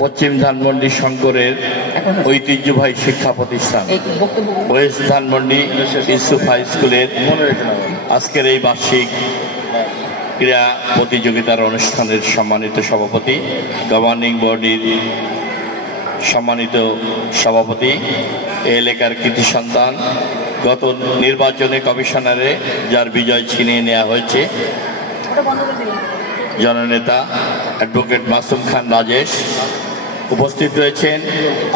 পশ্চিম ধানমন্ডি শঙ্করের ঐতিহ্যবাহী শিক্ষা প্রতিষ্ঠান ওয়েস্ট ধানমন্ডি ইউসুফ হাই স্কুলের আজকের এই বার্ষিক ক্রীড়া প্রতিযোগিতার অনুষ্ঠানের সম্মানিত সভাপতি, গভর্নিং বডির সম্মানিত সভাপতি, এই এলাকার কৃতি সন্তান, গত নির্বাচনে কমিশনারে যার বিজয় ছিনিয়ে নেওয়া হয়েছে, জননেতা অ্যাডভোকেট মাসুম খান রাজেশ উপস্থিত রয়েছেন।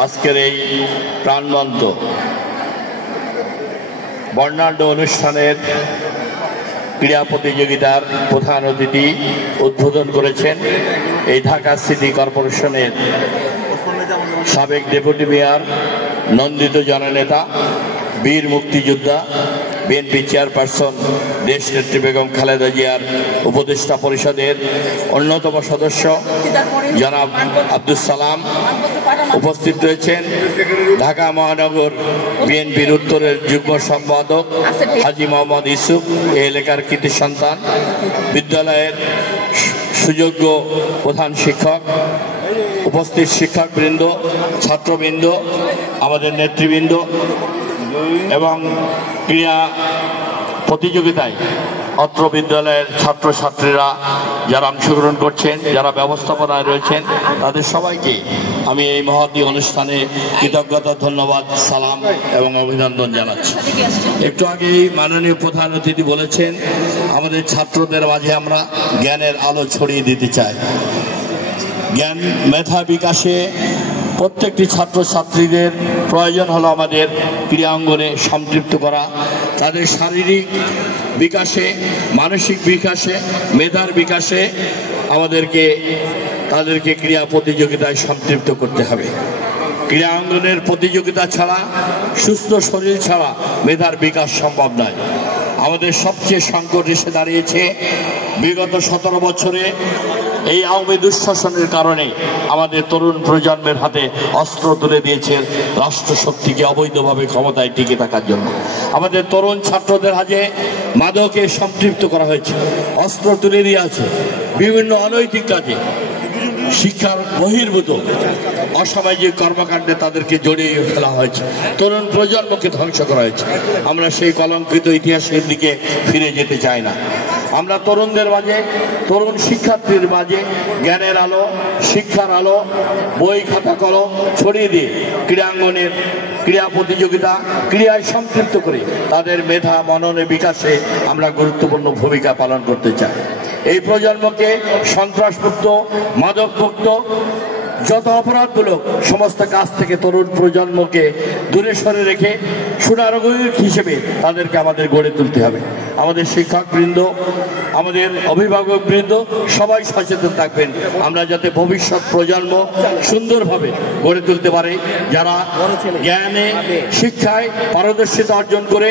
আজকের এই প্রাণবন্ত বর্ণাঢ্য অনুষ্ঠানের ক্রীড়া প্রতিযোগিতার প্রধান অতিথি উদ্বোধন করেছেন এই ঢাকা সিটি কর্পোরেশনের সাবেক ডেপুটি মেয়র, নন্দিত জননেতা, বীর মুক্তিযোদ্ধা, বিএনপি চেয়ারপারসন দেশনেত্রী বেগম খালেদা জিয়ার উপদেষ্টা পরিষদের অন্যতম সদস্য জনাব আব্দুল সালাম উপস্থিত রয়েছেন। ঢাকা মহানগর বিএনপির উত্তরের যুগ্ম সম্পাদক হাজী মোহাম্মদ ইউসুফ, এই এলাকার কৃতি সন্তান, বিদ্যালয়ের সুযোগ্য প্রধান শিক্ষক, উপস্থিত শিক্ষকবৃন্দ, ছাত্রবৃন্দ, আমাদের নেতৃবৃন্দ এবং ক্রীড়া প্রতিযোগিতায় অত্র বিদ্যালয়ের ছাত্রছাত্রীরা যারা অংশগ্রহণ করছেন, যারা ব্যবস্থাপনায় রয়েছেন, তাদের সবাইকে আমি এই মহতী অনুষ্ঠানে কৃতজ্ঞতা, ধন্যবাদ, সালাম এবং অভিনন্দন জানাচ্ছি। একটু আগেই মাননীয় প্রধান অতিথি বলেছেন, আমাদের ছাত্রদের মাঝে আমরা জ্ঞানের আলো ছড়িয়ে দিতে চাই। জ্ঞান মেধা বিকাশে প্রত্যেকটি ছাত্রছাত্রীদের প্রয়োজন হলো আমাদের ক্রীড়া অঙ্গনে সম্পৃক্ত করা, তাদের শারীরিক বিকাশে, মানসিক বিকাশে, মেধার বিকাশে তাদেরকে ক্রীড়া প্রতিযোগিতায় সম্পৃক্ত করতে হবে। ক্রীড়া অঙ্গনের প্রতিযোগিতা ছাড়া, সুস্থ শরীর ছাড়া মেধার বিকাশ সম্ভব নয়। আমাদের সবচেয়ে সংকট এসে দাঁড়িয়েছে বিগত 17 বছরে এই আওয়ামী দুঃশাসনের কারণে আমাদের তরুণ প্রজন্মের হাতে অস্ত্র তুলে দিয়েছে রাষ্ট্রশক্তিকে অবৈধভাবে ক্ষমতায় টিকে থাকার জন্য। আমাদের তরুণ ছাত্রদের হাতে মাদকে সম্পৃক্ত করা হয়েছে, অস্ত্র তুলে দিয়ে আছে, বিভিন্ন অনৈতিক কাজে, শিক্ষার বহির্ভূত অসামাজিক কর্মকাণ্ডে তাদেরকে জড়িয়ে ফেলা হয়েছে, তরুণ প্রজন্মকে ধ্বংস করা হয়েছে। আমরা সেই কলঙ্কিত ইতিহাসের দিকে ফিরে যেতে চাই না। আমরা তরুণদের মাঝে, তরুণ শিক্ষার্থীর মাঝে জ্ঞানের আলো, শিক্ষার আলো, বই খাতা কলম ছড়িয়ে দিয়ে ক্রীড়াঙ্গনের ক্রীড়া প্রতিযোগিতা, ক্রীড়ায় সম্পৃক্ত করে তাদের মেধা মননের বিকাশে আমরা গুরুত্বপূর্ণ ভূমিকা পালন করতে চাই। এই প্রজন্মকে সন্ত্রাসমুক্ত, মাদকমুক্ত, যত অপরাধমূলক সমস্ত কাজ থেকে তরুণ প্রজন্মকে দূরে সরে রেখে সুনাগরিক হিসেবে তাদেরকে আমাদের গড়ে তুলতে হবে। আমাদের শিক্ষকবৃন্দ, আমাদের অভিভাবকবৃন্দ সবাই সচেতন থাকবেন, আমরা যাতে ভবিষ্যৎ প্রজন্ম সুন্দরভাবে গড়ে তুলতে পারে, যারা জ্ঞানে, শিক্ষায় পারদর্শিতা অর্জন করে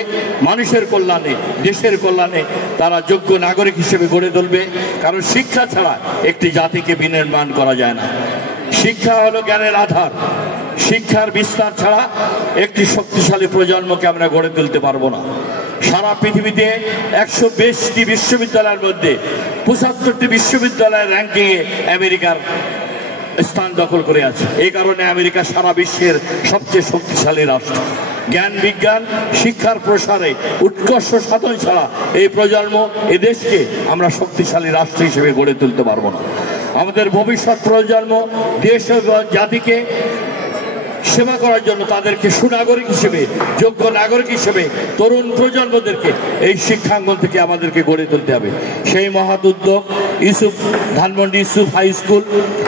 মানুষের কল্যাণে, দেশের কল্যাণে তারা যোগ্য নাগরিক হিসেবে গড়ে তুলবে। কারণ শিক্ষা ছাড়া একটি জাতিকে বিনির্মাণ করা যায় না। শিক্ষা হলো জ্ঞানের আধার। শিক্ষার বিস্তার ছাড়া একটি শক্তিশালী প্রজন্মকে আমরা গড়ে তুলতে পারবো না। সারা পৃথিবীতে 120টি বিশ্ববিদ্যালয়ের মধ্যে 75টি বিশ্ববিদ্যালয়ের র্যাঙ্কিংয়ে আমেরিকার স্থান দখল করে আছে। এই কারণে আমেরিকা সারা বিশ্বের সবচেয়ে শক্তিশালী রাষ্ট্র। জ্ঞান বিজ্ঞান শিক্ষার প্রসারে উৎকর্ষ সাধন ছাড়া এই প্রজন্ম, এ দেশকে আমরা শক্তিশালী রাষ্ট্র হিসেবে গড়ে তুলতে পারবো না। আমাদের ভবিষ্যৎ প্রজন্ম দেশ ও জাতিকে সেবা করার জন্য তাদেরকে সুনাগরিক হিসেবে, যোগ্য নাগরিক হিসেবে তরুণ প্রজন্মদেরকে এই শিক্ষাঙ্গন থেকে আমাদেরকে গড়ে তুলতে হবে। সেই মহৎ উদ্যোগ ধানমন্ডি ইউসুফ হাই স্কুল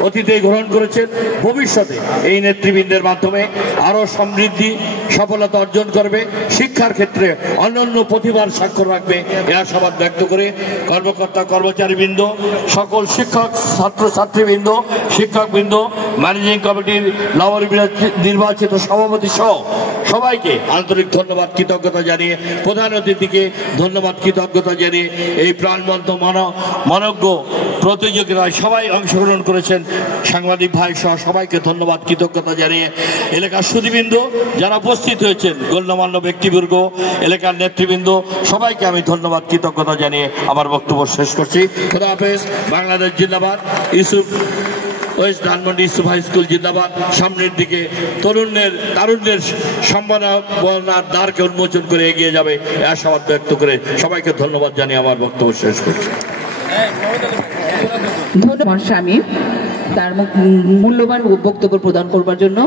অতীতেই গ্রহণ করেছেন। ভবিষ্যতে এই নেতৃবৃন্দের মাধ্যমে আরও সমৃদ্ধি, সফলতা অর্জন করবে, শিক্ষার ক্ষেত্রে অনন্য প্রতিভার স্বাক্ষর রাখবে, এ আশাবাদ ব্যক্ত করে কর্মকর্তা কর্মচারীবৃন্দ, সকল শিক্ষক ছাত্রছাত্রীবৃন্দ, শিক্ষকবৃন্দ, ম্যানেজিং কমিটির নবনির্বাচিত সভাপতি সহ সবাইকে আন্তরিক ধন্যবাদ, কৃতজ্ঞতা জানিয়ে, প্রধান অতিথিকে ধন্যবাদ, কৃতজ্ঞতা জানিয়ে এই প্রাণবন্ত মনজ্ঞ প্রতিযোগিতায় সবাই অংশগ্রহণ করেছেন, সাংবাদিক ভাই সহ সবাইকে ধন্যবাদ, কৃতজ্ঞতা জানিয়ে এলাকার সুধীবৃন্দ যারা উপস্থিত হয়েছেন, গণ্যমান্য ব্যক্তিবর্গ, এলাকার নেতৃবৃন্দ সবাইকে আমি ধন্যবাদ, কৃতজ্ঞতা জানিয়ে আমার বক্তব্য শেষ করছি। খোদা হাফেজ। বাংলাদেশ জিন্দাবাদ। ইউসুফ ওয়েস্ট ধানমন্ডি সুভা স্কুল জিন্দাবাদ। সামনের দিকে তারুণ্যের সম্ভাবনার দ্বারকে উন্মোচন করে এগিয়ে যাবে এই আশাবাদ ব্যক্ত করে সবাইকে ধন্যবাদ জানিয়ে আমার বক্তব্য শেষ করছি। ধন্যবাদ স্বামী তার মূল্যবান বক্তব্য প্রদান করবার জন্য।